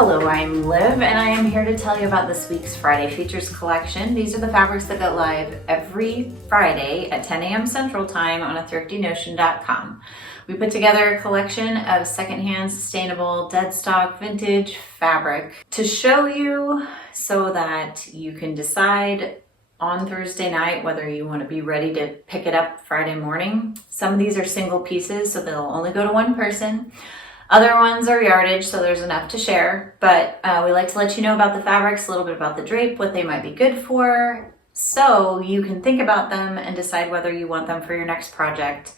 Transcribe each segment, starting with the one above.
Hello, I'm Liv, and I am here to tell you about this week's Friday Features collection. These are the fabrics that go live every Friday at 10 a.m. Central Time on thriftynotion.com. We put together a collection of secondhand, sustainable, dead stock, vintage fabric to show you so that you can decide on Thursday night whether you want to be ready to pick it up Friday morning. Some of these are single pieces, so they'll only go to one person. Other ones are yardage, so there's enough to share, but we like to let you know about the fabrics, a little bit about the drape, what they might be good for, so you can think about them and decide whether you want them for your next project,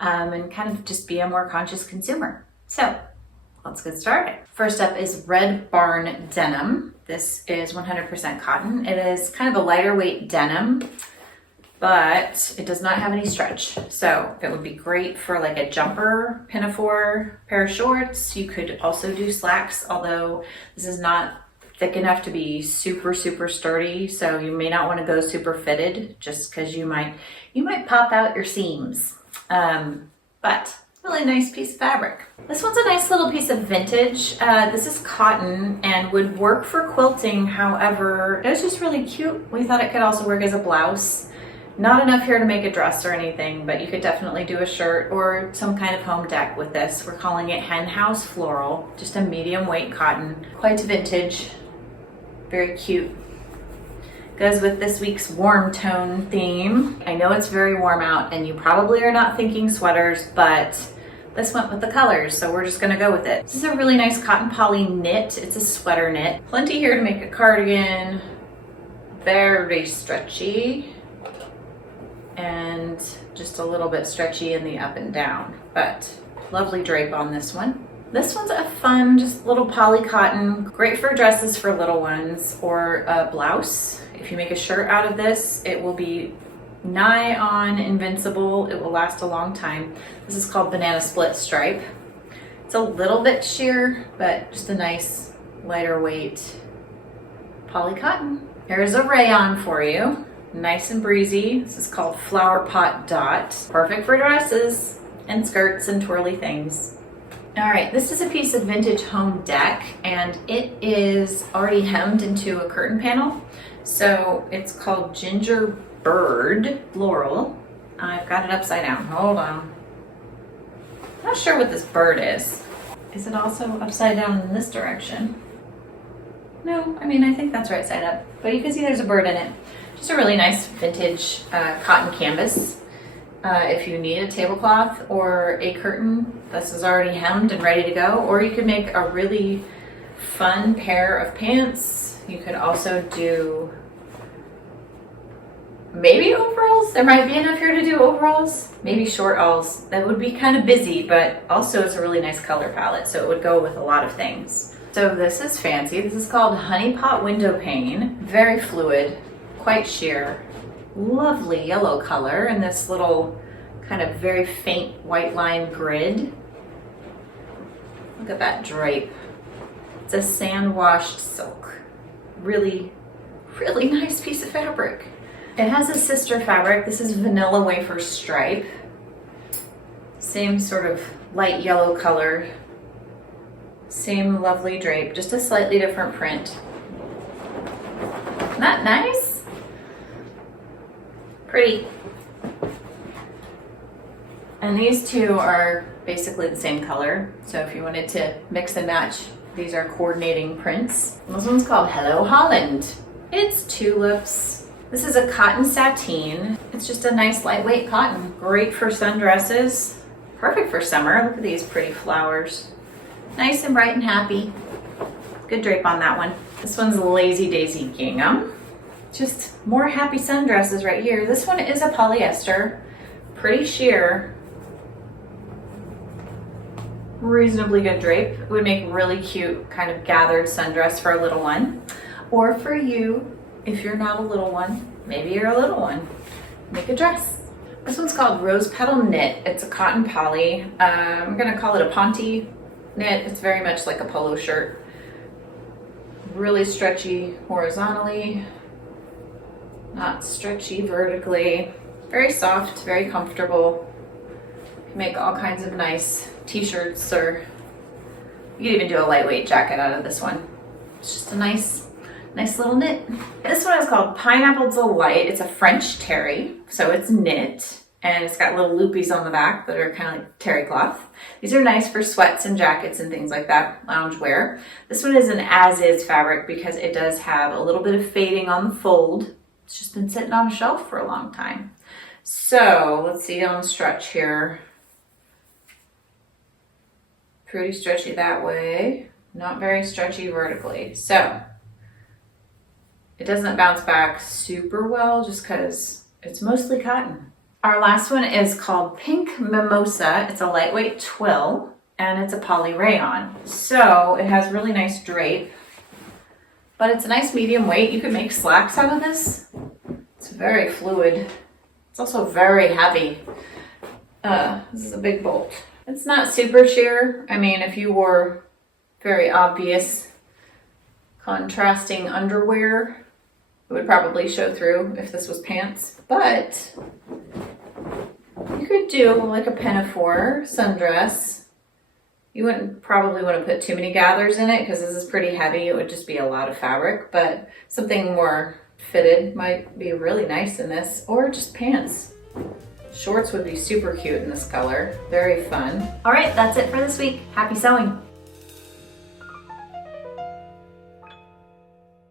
and kind of just be a more conscious consumer. So let's get started. First up is red Barn Denim. This is 100% cotton. It is kind of a lighter weight denim, but it does not have any stretch. So it would be great for like a jumper, pinafore, pair of shorts. You could also do slacks, although this is not thick enough to be super sturdy. So you may not want to go super fitted just because you might pop out your seams. But really nice piece of fabric. This one's a nice little piece of vintage. This is cotton and would work for quilting. However, it was just really cute. We thought it could also work as a blouse. Not enough here to make a dress or anything, but you could definitely do a shirt or some kind of home deck with this. We're calling it Hen House Floral, just a medium weight cotton. Quite vintage, very cute. Goes with this week's warm tone theme. I know it's very warm out and you probably are not thinking sweaters, but this went with the colors, so we're just gonna go with it. This is a really nice cotton poly knit. It's a sweater knit. Plenty here to make a cardigan. Very stretchy. And just a little bit stretchy in the up and down, but lovely drape on this one. This one's a fun, just little poly cotton, great for dresses for little ones or a blouse. If you make a shirt out of this, it will be nigh on invincible. It will last a long time. This is called Banana Split Stripe. It's a little bit sheer, but just a nice lighter weight poly cotton. Here's a rayon for you. Nice and breezy. This is called Flower Pot Dot. Perfect for dresses and skirts and twirly things. All right, this is a piece of vintage home deck and it is already hemmed into a curtain panel. So it's called Ginger Bird Floral. I've got it upside down. Hold on. Not sure what this bird is. Is it also upside down in this direction? No, I mean, I think that's right side up, but you can see there's a bird in it. Just a really nice vintage cotton canvas. If you need a tablecloth or a curtain, this is already hemmed and ready to go. Or you could make a really fun pair of pants. You could also do maybe overalls. There might be enough here to do overalls. Maybe short alls. That would be kind of busy, but also it's a really nice color palette, so it would go with a lot of things. So this is fancy. This is called Pot Windowpane. Very fluid. Quite sheer, lovely yellow color in this little kind of very faint white line grid. Look at that drape. It's a sand washed silk. Really nice piece of fabric. It has a sister fabric. This is Vanilla Wafer Stripe. Same sort of light yellow color. Same lovely drape, just a slightly different print. Isn't that nice? Pretty. And these two are basically the same color. So if you wanted to mix and match, these are coordinating prints. This one's called Hello Holland. It's tulips. This is a cotton sateen. It's just a nice lightweight cotton. Great for sundresses. Perfect for summer. Look at these pretty flowers. Nice and bright and happy. Good drape on that one. This one's Lazy Daisy Gingham. Just more happy sundresses right here. This one is a polyester, pretty sheer, reasonably good drape. It would make really cute kind of gathered sundress for a little one. Or for you, if you're not a little one, maybe you're a little one, make a dress. This one's called Rose Petal Knit. It's a cotton poly. I'm gonna call it a Ponte knit. It's very much like a polo shirt. Really stretchy horizontally. Not stretchy vertically. Very soft, very comfortable. You can make all kinds of nice t-shirts or You could even do a lightweight jacket out of this one. It's just a nice little knit. This one is called Pineapple Delight. It's a French terry, so it's knit, and it's got little loopies on the back that are kind of like terry cloth. These are nice for sweats and jackets and things like that, lounge wear. This one is an as-is fabric because it does have a little bit of fading on the fold. It's just been sitting on a shelf for a long time. So let's see on the stretch here. Pretty stretchy that way, not very stretchy vertically. So it doesn't bounce back super well just because it's mostly cotton. Our last one is called Pink Mimosa. It's a lightweight twill and it's a poly rayon. So it has really nice drape, but it's a nice medium weight. You can make slacks out of this. It's very fluid. It's also very heavy. This is a big bolt. It's not super sheer. I mean, if you wore very obvious contrasting underwear, it would probably show through if this was pants, but you could do like a pinafore sundress. You wouldn't probably want to put too many gathers in it because this is pretty heavy. It would just be a lot of fabric, but something more fitted might be really nice in this, or just pants. Shorts would be super cute in this color. Very fun. All right, that's it for this week. Happy sewing.